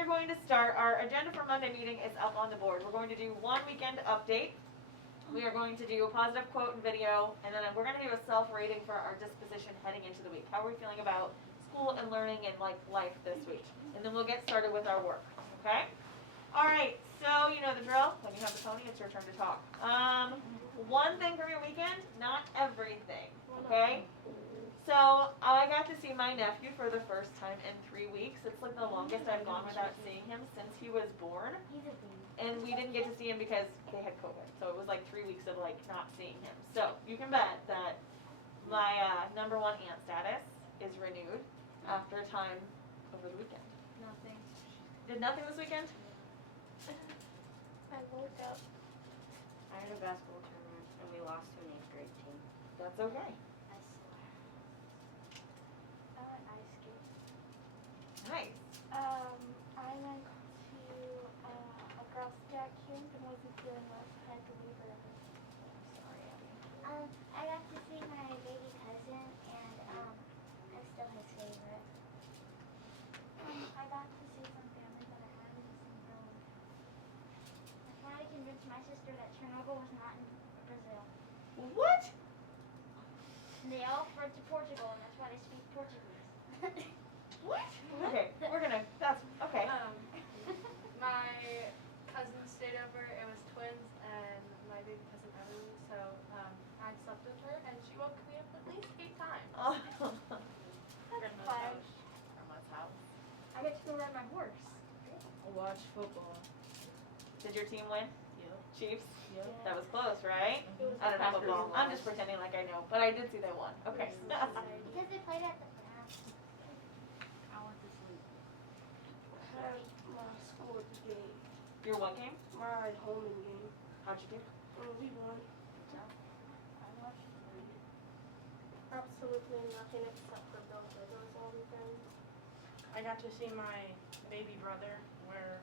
are going to start. Our agenda for Monday meeting is up on the board. We're going to do one weekend update. We are going to do a positive quote and video, and then we're going to do a self-rating for our disposition heading into the week. How are we feeling about school and learning and like life this week? And then we'll get started with our work, okay? All right, so you know the drill. When you have the pony, it's your turn to talk. One thing for your weekend, not everything, okay? So I got to see my nephew for the first time in 3 weeks. It's like the longest I've gone without seeing him since he was born. And we didn't get to see him because they had COVID. So it was like 3 weeks of like not seeing him. So you can bet that my #1 aunt status is renewed after a time over the weekend. Nothing. Did nothing this weekend? I woke up. I had a basketball tournament and we lost to an 8th grade team. That's okay. I swear. I went ice skating. Nice. I went to a Girl Scout camp and wasn't feeling well, so I had to leave early. Sorry, Abby. I got to see my baby cousin, and I'm still his favorite. I got to see some family that I haven't seen for a long time. I finally convinced my sister that Chernobyl was not in Brazil. What? And they all fled to Portugal, and that's why they speak Portuguese. What? Okay, we're gonna, that's, okay. My cousin stayed over, it was twins, and my baby cousin Emily, so I slept with her, and she woke me up at least 8 times. Oh. That's fun. Grandma's house. I get to go ride my horse. Watch football. Did your team win? Yep. Chiefs? Yep. That was close, right? It was I don't know Packers football. lost. I'm just pretending like I know, but I did see they won. Okay. because they played at the Browns. I went to sleep. My school game, Your what game? my Holman game. How'd you do? We won. I watched Absolutely nothing except for Bill Wiggles all weekend. I got to see my baby brother, where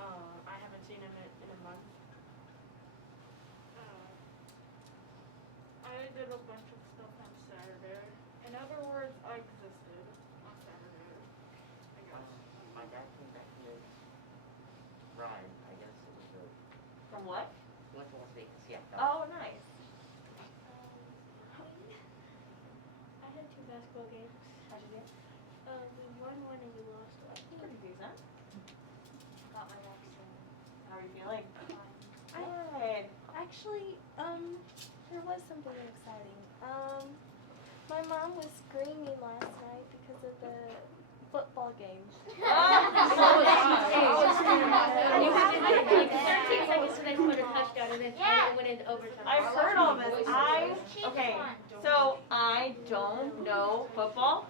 I haven't seen him in a month. I did a bunch of stuff on Saturday. In other words, I existed on Saturday. I guess. My dad came back from his ride, I guess it was a, From what? went to Las Vegas, yeah. Oh, nice. I had 2 basketball games. How'd you do? We won one and we lost one. Pretty decent. got my next one. How are you feeling? I- Good. Actually, there was something exciting. My mom was screaming last night because of the football game. You have to like 13 seconds so they scored a touchdown and then it went into overtime. I've heard all this. Okay, so I don't know football,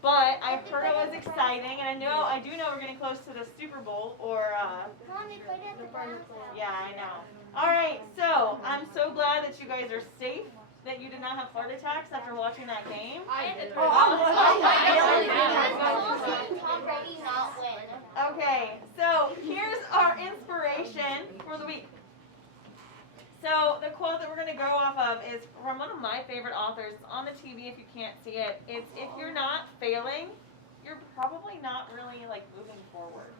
but I've heard it was exciting, and I do know we're getting close to the Super Bowl, or, Mom, they played at the Browns. yeah, I know. All right, so I'm so glad that you guys are safe, that you did not have heart attacks after watching that game. I did. Tom Brady not win. Okay, so here's our inspiration for the week. So the quote that we're going to go off of is from one of my favorite authors. It's on the TV if you can't see it. It's, if you're not failing, you're probably not really like moving forward.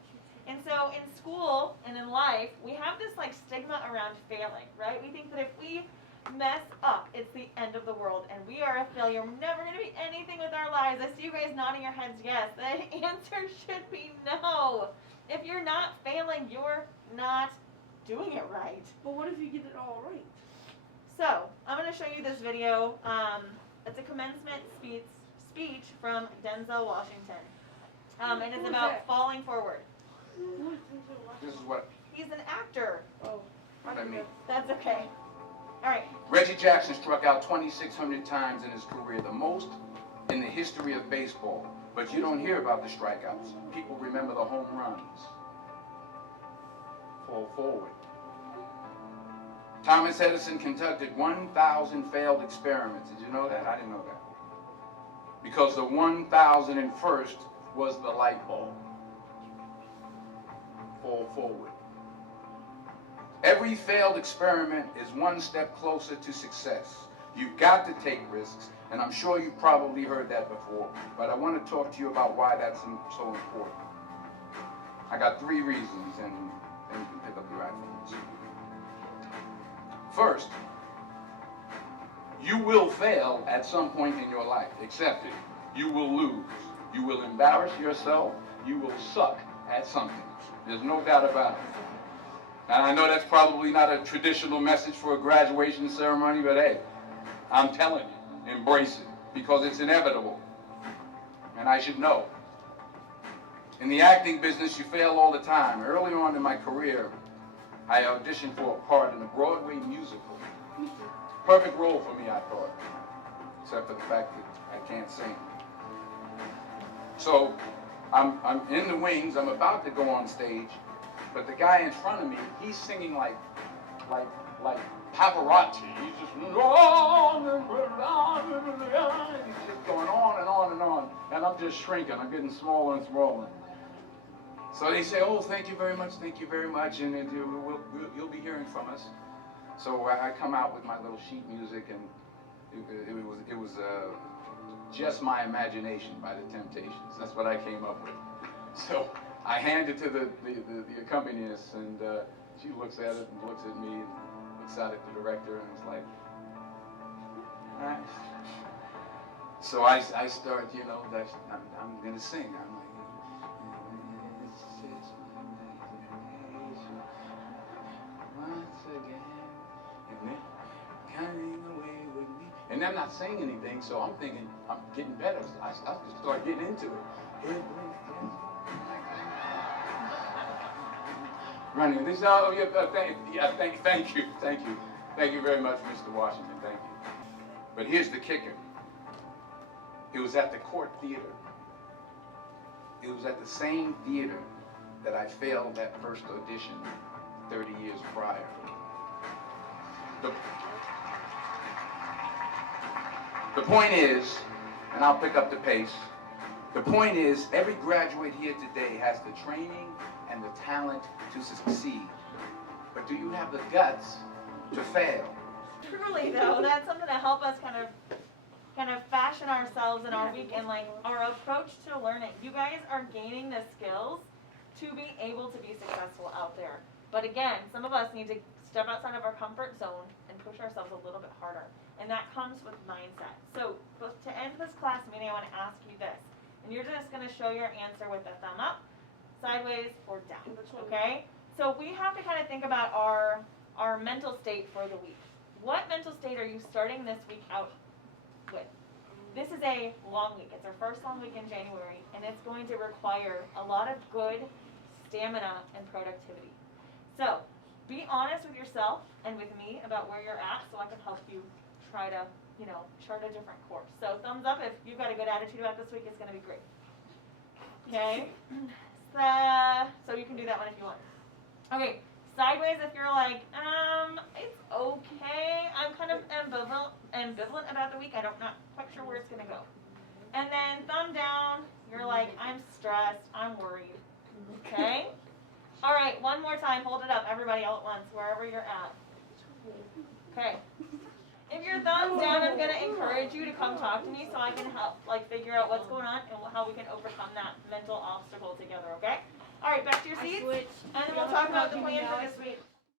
And so in school and in life, we have this like stigma around failing, right? We think that if we mess up, it's the end of the world and we are a failure. We're never going to be anything with our lives. I see you guys nodding your heads yes. The answer should be no. If you're not failing, you're not doing it right. But what if you get it all right? So I'm going to show you this video. It's a commencement speech from Denzel Washington. And it's about falling forward. This is what He's an actor. I mean. That's okay. All right. Reggie Jackson struck out 2,600 times in his career, the most in the history of baseball. But you don't hear about the strikeouts. People remember the home runs. Fall forward. Thomas Edison conducted 1,000 failed experiments. Did you know that? I didn't know that. Because the 1,001st was the light bulb. Fall forward. Every failed experiment is one step closer to success. You've got to take risks, and I'm sure you've probably heard that before, but I want to talk to you about why that's so important. I got 3 reasons, and then you can pick up your iPhones. First, you will fail at some point in your life. Accept it. You will lose. You will embarrass yourself. You will suck at something. There's no doubt about it. And I know that's probably not a traditional message for a graduation ceremony, but hey, I'm telling you, embrace it, because it's inevitable. And I should know. In the acting business, you fail all the time. Early on in my career, I auditioned for a part in a Broadway musical. Perfect role for me, I thought, except for the fact that I can't sing. So I'm in the wings, I'm about to go on stage, but the guy in front of me, he's singing like Pavarotti. He's just going on and on and on, and I'm just shrinking. I'm getting smaller and smaller. So they say, "Oh, thank you very much, and you'll be hearing from us." So I come out with my little sheet music, and it was Just My Imagination by the Temptations. That's what I came up with. So I hand it to the accompanist, and she looks at it and looks at me and looks out at the director, and it's like, all right. So I start, I'm going to sing. I'm like, it's just my imagination once again, and then coming away with me. And I'm not saying anything, so I'm thinking I'm getting better. So I just start getting into it. Running this out. Thank you very much, Mr. Washington. Thank you. But here's the kicker. It was at the Court Theater. It was at the same theater that I failed that first audition 30 years prior. The point is, and I'll pick up the pace, the point is every graduate here today has the training and the talent to succeed. But do you have the guts to fail? Truly though, that's something to help us kind of fashion ourselves in our week and like our approach to learning. You guys are gaining the skills to be able to be successful out there. But again, some of us need to step outside of our comfort zone and push ourselves a little bit harder. And that comes with mindset. So to end this class meeting, I want to ask you this. And you're just going to show your answer with a thumb up, sideways, or down. Okay? So we have to kind of think about our mental state for the week. What mental state are you starting this week out with? This is a long week. It's our first long week in January, and it's going to require a lot of good stamina and productivity. So be honest with yourself and with me about where you're at so I can help you try to, chart a different course. So thumbs up if you've got a good attitude about this week. It's going to be great. Okay? So you can do that one if you want. Okay, sideways if you're like, it's okay. I'm kind of ambivalent about the week. I'm not quite sure where it's going to go. And then thumb down, you're like, I'm stressed. I'm worried. Okay? All right, one more time. Hold it up, everybody, all at once, wherever you're at. Okay. If you're thumbs down, I'm going to encourage you to come talk to me so I can help figure out what's going on and how we can overcome that mental obstacle together, okay? All right, back to your seats, and then we'll talk about the plan for this week.